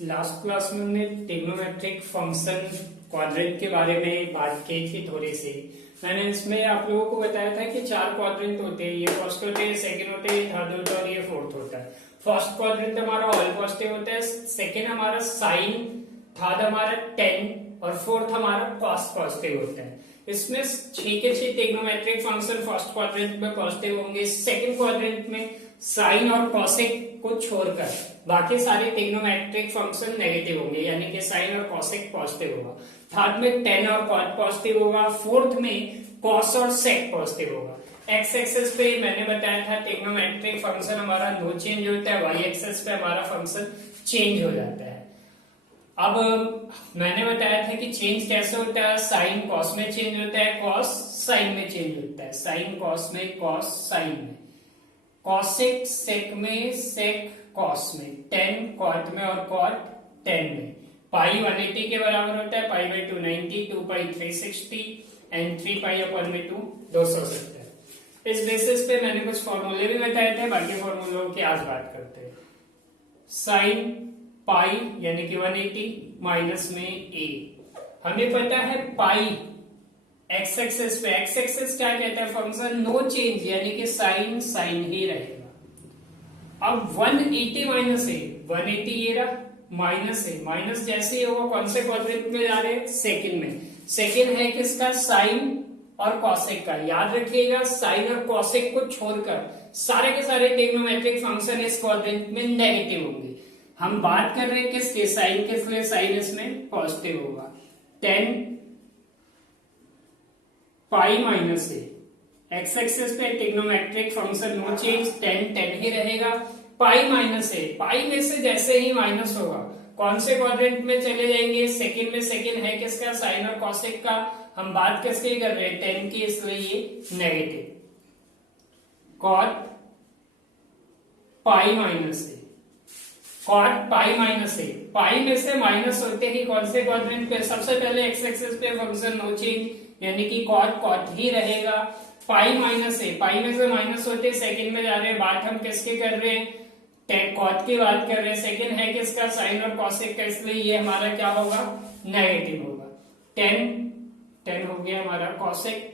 Last class में हमने trigonometric function quadrant के बारे में बात की थी थोड़ी सी। मैंने इसमें आप लोगों को बताया था कि चार क्वाड्रेंट होते हैं, ये फर्स्ट होते हैं, सेकंड होते हैं, थर्ड होता है और ये फोर्थ होता है। फर्स्ट क्वाड्रेंट हमारा ऑल पॉजिटिव होता है, सेकंड हमारा साइन, थर्ड हमारा टेन और फोर्थ हमारा कॉस पॉजिटिव होता है। इसमें 6 के 6 ट्रिग्नोमेट्रिक फंक्शन फर्स्ट क्वाड्रेंट में पॉजिटिव होंगे, सेकंड क्वाड्रेंट में साइन और कॉसेक को छोड़कर बाकी सारे ट्रिग्नोमेट्रिक फंक्शन नेगेटिव होंगे, यानी कि साइन और कॉसेक पॉजिटिव होगा। थर्ड में टेन और कॉट पॉजिटिव होगा, फोर्थ में कॉस और सेक पॉजिटिव होगा। एक्स एक्सेस पे मैंने बताया था ट्रिग्नोमेट्रिक फंक्शन हमारा नो चेंज होता है, वाई एक्सेस पे हमारा फंक्शन चेंज हो जाता है। अब मैंने बताया था कि चेंज कैसे होता है, साइन कॉस में चेंज होता है, कॉस साइन में चेंज होता है, साइन कॉस में, कॉस साइन में, कॉसेक सेक में, सेक कॉस में, टेन कॉट में और कॉट टेन में। पाई 180 के बराबर होता है, pi by 290, 2 pi 360 and 3 pi upon में 2 270। इस बेसिस पे मैंने कुछ फॉर्मूले भी बताए थे, बाकी फॉर्मूलों की आज बात करते हैं। साइन पाई यानी कि 180 माइनस में ए, हमें पता है पाई एक्स एक्सेस पे, एक्स एक्सेस क्या कहता है, फंक्शन नो चेंज यानी कि साइन साइन ही रहेगा। अब 180 माइनस ए, 180 ये रहा, माइनस है, माइनस जैसे ही होगा कौन से क्वाड्रेंट में जा रहे हैं, सेकंड में। सेकंड है किसका, साइन और कॉसेक का। याद रखिएगा साइन और कॉसेक को छोड़कर सारे के सारे ट्रिग्नोमेट्रिक फंक्शन इस क्वाड्रेंट में नेगेटिव होंगे। हम बात कर रहे हैं किसके, साइन के, इसलिए साइन इसमें पॉजिटिव होगा। 10 पाई माइनस ए, एक्स एक्सिस पे ट्रिग्नोमेट्रिक फंक्शन नो चेंज, 10 10 ही रहेगा। पाई माइनस ए, पाई में से जैसे ही माइनस होगा कौन से क्वाड्रेंट में चले जाएंगे, सेकंड में। सेकंड है किसका, साइन और कॉसेक का। हम बात किसकी कर रहे हैं, 10 की, इसलिए ये नेगेटिव। कॉट पाई माइनस ए, कॉट पाई माइनस ए, पाई में से माइनस होते ही कौन से क्वाड्रेंट पे, सबसे पहले एक्स एक्सिस पे फंक्शन नो चेंज यानी कि कॉट कॉट ही रहेगा। पाई माइनस ए, पाई में से माइनस होते सेकंड में जा रहे हैं, बात हम किसके कर रहे हैं, कॉट की बात कर रहे हैं। सेकंड है किसका, साइन और कॉसेक का, इसलिए ये हमारा क्या होगा, नेगेटिव होगा। 10 10 हो गया हमारा cosec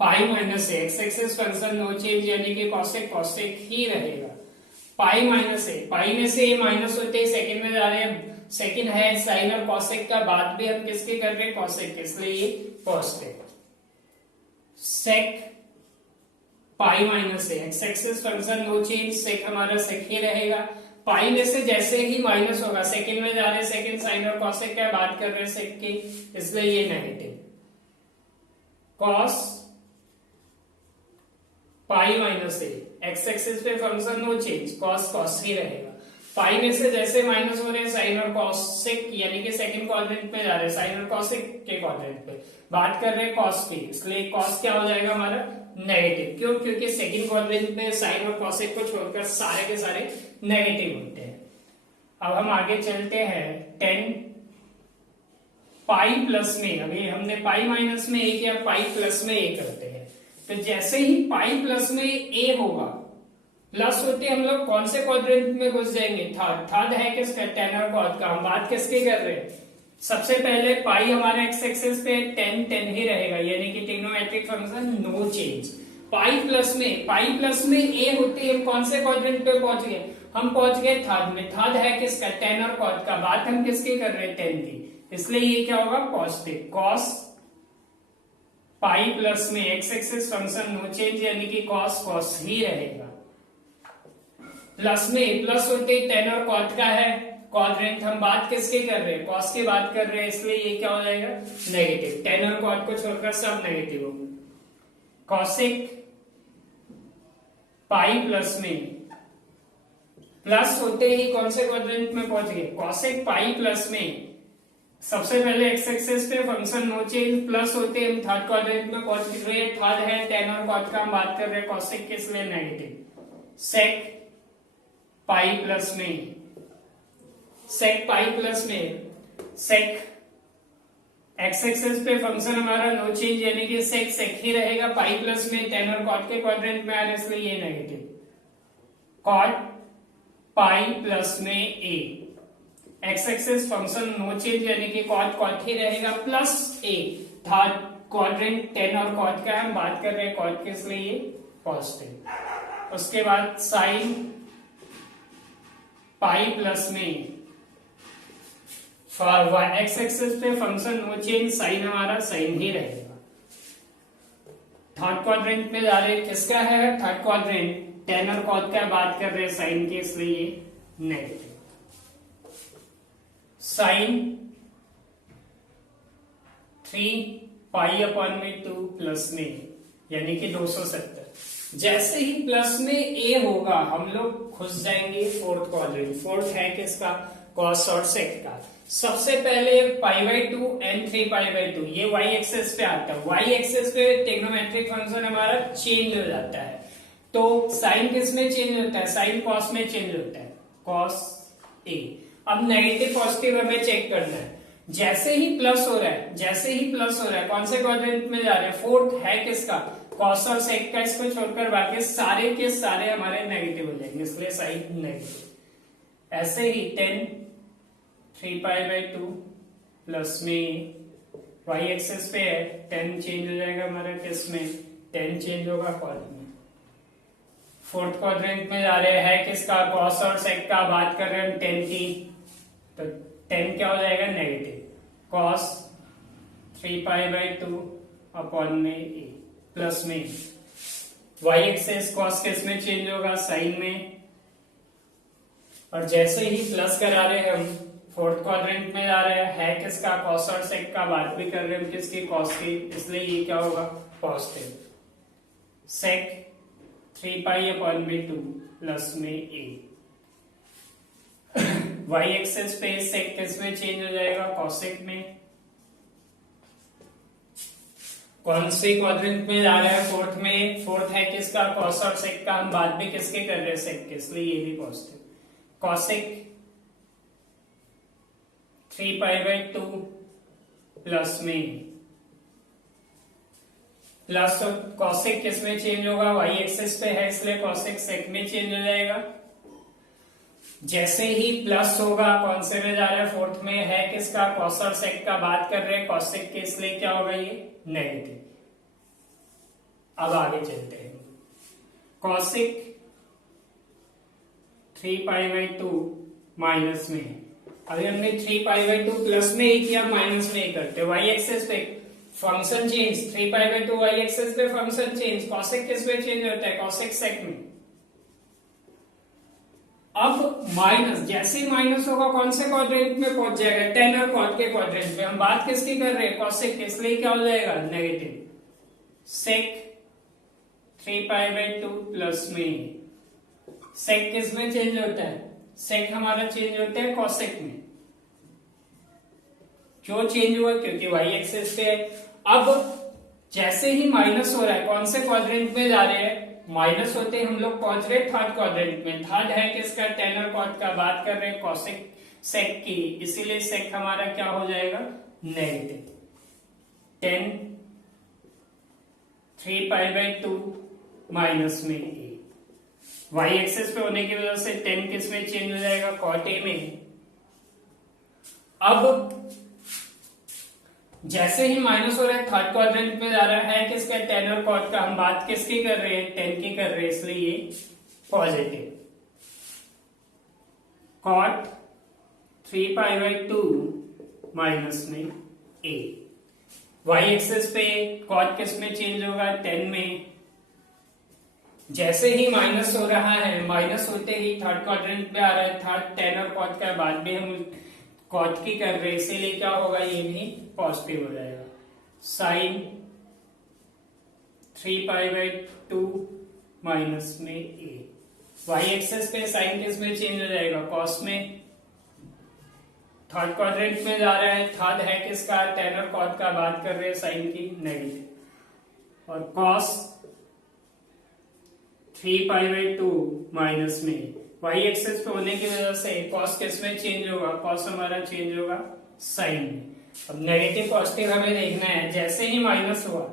pi minus A, X axis function no change यानी कि कॉसेक कॉसेक ही रहेगा। पाई माइनस ए, पाई में से ये माइनस होते ही सेकंड में जा रहे हैं, सेकंड है साइन और कॉसेक का, बात भी हम किसके कर रहे हैं, कॉसेक के, इसलिए ये positive. Sec pi minus A, X axis function no change, sec हमारा सेक ही रहेगा। पाई में से जैसे ही माइनस होगा सेकंड में जा रहे हैं, सेकंड साइन और कॉसेक का, बात कर रहे हैं सेक की, इसलिए ये negative. Cos pi minus A, X axis पे function no change, cos cos ही रहेगा। पाई में से जैसे माइनस हो रहे हैं साइन और कॉसेक यानी कि सेकंड क्वाड्रेंट में जा रहे हैं, साइन और कॉसेक के क्वाड्रेंट पे, बात कर रहे हैं कॉस की, इसलिए कॉस क्या हो जाएगा हमारा, नेगेटिव। क्यों, क्योंकि सेकंड क्वाड्रेंट में साइन और कॉसेक को छोड़कर सारे के सारे नेगेटिव होते हैं। अब हम आगे चलते हैं। 10 पाई प्लस में, अभी हमने पाई माइनस में ए किया, पाई प्लस में ए करते हैं। तो जैसे ही पाई प्लस में ए होगा, प्लस होते हम लोग कौन से क्वाड्रेंट में घुस जाएंगे, थर्ड। थर्ड है किसका, टेन और कॉट का। हम बात किसकी कर रहे हैं, सबसे पहले पाई हमारे एक्स एक्सिस पे 10 10 ही रहेगा यानी कि trigonometric function no change. Pi plus में ए होते हम कौन से क्वाड्रेंट पे पहुंच गए, हम पहुंच गए थर्ड में। थर्ड है किसका, टेन और कॉट का, बात हम किसकी कर रहे हैं, 10 की, इसलिए ये क्या होगा, पॉजिटिव। कॉस पाई प्लस में X axis function no change यानी कि कॉस कॉस ही रहेगा। प्लस में, प्लस होते टेन और कॉट का है क्वाड्रेंट, हम बात किसके कर रहे हैं, कॉस की बात कर रहे हैं, इसलिए ये क्या हो जाएगा, नेगेटिव। टेन और कॉट को छोड़कर सब नेगेटिव होंगे। कॉसेक पाई प्लस में, प्लस होते ही कौन से क्वाड्रेंट में पहुंच गए, कॉसेक पाई प्लस में, सबसे पहले एक्स एक्सिस पे फंक्शन नो चेंज, प्लस होते हम थर्ड क्वाड्रेंट में पहुंच रहे हैं। थर्ड है टेन और कॉट का, हम बात कर रहे हैं कॉसेक के, इसलिए नेगेटिव। सेक पाई प्लस में, सेक पाई प्लस में, सेक एक्स एक्सिस पे फंक्शन हमारा नो चेंज यानी कि सेक सेक ही रहेगा। पाई प्लस में टेन और कॉट के क्वाड्रेंट में आ रहे, इसलिए ये नेगेटिव। कॉट पाई प्लस में A, X axis function no change यानी कि कॉट कॉट ही रहेगा plus A, third quadrant ten और कॉट का हम बात कर रहे हैं, कॉट के इसलिए ये पॉजिटिव। उसके बाद साइन पाई प्लस में एक्स एक्सिस पे फंक्शन नो चेंज, साइन हमारा साइन ही रहेगा। थर्ड क्वाड्रेंट में जा रहे, किसका है थर्ड क्वाड्रेंट, टेन और कॉट का बात कर रहे हैं साइन के, इसलिए ये नेगेटिव। साइन 3 पाई अपॉन में 2 प्लस में यानी कि 270। जैसे ही प्लस में ए होगा हम लोग घुस जाएंगे फोर्थ क्वाड्रेंट। फोर्थ है किसका, कॉस और सेक का। सबसे पहले पाई बाई 2 एंड 3 पाई बाई 2 ये वाई एक्सेस पे आता है। वाई एक्सेस पे ट्रिग्नोमेट्रिक फंक्शन हमारा चेंज हो जाता है, तो साइन किस में चेंज होता है, साइन कॉस में चेंज होता है, कॉस ए। अब नेगेटिव पॉजिटिव हमें चेक करना है। जैसे ही प्लस हो रहा है, जैसे ही प्लस हो रहा है, कौन से क्वाड्रेंट में जा रहे हैं, फोर्थ है किसका, कॉस और सेक का। इसको छोड़कर बाकी सारे के सारे हमारे नेगेटिव हो जाएंगे, इसलिए साइन नेगेटिव। ऐसे ही 10 3 पाई बाई 2 प्लस में वाई एक्सेस पे है, 10 चेंज हो जाएगा हमारा किस में, 10 चेंज होगा कॉस में। फोर्थ क्वाड्रेंट में जा रहे हैं किसका, कॉस और सेक का बात कर रहे हैं हम 10 की, तो 10 क्या हो जाएगा negative, cos 3 pi by 2 upon में ए प्लस में वाई एक्सेस कॉस किस में चेंज होगा, साइन में। और जैसे ही प्लस करा रहे हैं हम फोर्थ क्वाड्रेंट में जा रहे हैं किसका, कॉस और सेक का बात भी कर रहे हैं किसकी, कॉस की, इसलिए ये क्या होगा पॉजिटिव। सेक 3 पाई अपॉन में 2 प्लस में ए। वाई एक्सेस पे सेक किस में चेंज हो जाएगा, कॉसेक में। कौन से क्वाड्रेंट में जा रहा है, फोर्थ में। फोर्थ है किसका, कॉस और सेक का, हम बात भी किसके कर रहे हैं, सेक के, इसलिए ये भी positive. Cosec 3 pi by 2 plus में प्लस, तो कॉसेक किस में चेंज होगा, वाई एक्सेस पे है इसलिए कॉसेक सेक में चेंज हो जाएगा। जैसे ही प्लस होगा कौन से में जा रहा है, फोर्थ में है किसका, कॉस और सेक का बात कर रहे हैं कॉसेक के, इसलिए क्या होगा ये नेगेटिव। अब आगे चलते हैं, कॉसेक 3 पाई बाई 2 माइनस में, अभी हमने 3 पाई बाई 2 प्लस में ही किया, माइनस में ही करते। वाई एक्सेस पे function change, 3 pi by 2 Y axis पे फंक्शन चेंज, कॉसेक किस में चेंज होता है, कॉसेक सेक में। अब माइनस, जैसे ही माइनस होगा कौन से क्वाड्रेंट में पहुंच जाएगा, टेन और कॉट के क्वाड्रेंट में। हम बात किसकी कर रहे हैं, कॉसेक, इसलिए क्या हो जाएगा negative. Sec 3 pi by 2 plus में, सेक किस में चेंज होता है, सेक हमारा चेंज होता है कॉसेक में। क्यों चेंज हुआ, क्योंकि वाई एक्सेस पे है। अब जैसे ही माइनस हो रहा है कौन से क्वाड्रेंट में जा रहे हैं, माइनस होते हम लोग पहुंच रहे थर्ड क्वाड्रेंट में। थर्ड है किसका, टेन और कॉट का, बात कर रहे हैं कॉसेक सेक की, इसीलिए सेक हमारा क्या हो जाएगा नेगेटिव। 10 3 पाई बाई 2 माइनस में ए, वाई एक्सेस पे होने की वजह से 10 किस में चेंज हो जाएगा, कॉट ए में। अब जैसे ही माइनस हो रहा है थर्ड क्वाड्रेंट में जा रहा है किसका, टेन और कॉट का, हम बात किसकी कर रहे हैं, 10 की कर रहे हैं, इसलिए ये positive. Cot 3 pi by 2 minus में ए, वाई एक्सेस पे कॉट किस में चेंज होगा, 10 में। जैसे ही माइनस हो रहा है, माइनस होते ही थर्ड क्वाड्रेंट में आ रहा है, थर्ड टेन और कॉट का, बाद भी हम कॉट की कर रहे हैं, इसीलिए क्या होगा, ये भी पॉजिटिव हो जाएगा। साइन 3 पाई बाई 2 माइनस में ए, वाई एक्सेस पे साइन किस में चेंज हो जाएगा, कॉस में। थर्ड क्वाड्रेंट में जा रहा है, थर्ड है किसका, टेन और कॉट का, बात कर रहे हैं साइन की, नेगेटिव। और कॉस 3 पाई बाई 2 माइनस में, वाई एक्सेस पे होने की वजह से कॉस किस में चेंज होगा, कॉस हमारा चेंज होगा साइन में। अब नेगेटिव पॉजिटिव हमें देखना है, जैसे ही माइनस हुआ,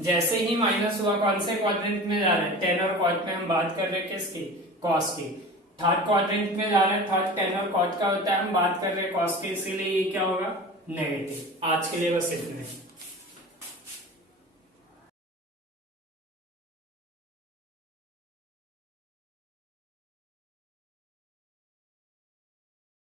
जैसे ही माइनस हुआ कौन से क्वाड्रेंट में जा रहा है, टेन और कॉट में, हम बात कर रहे हैं किसकी, कॉस की। थर्ड क्वाड्रेंट में जा रहे हैं, थर्ड टेन और कॉट का होता है, हम बात कर रहे हैं कॉस के, इसीलिए ये क्या होगा नेगेटिव। आज के लिए बस इतना ही।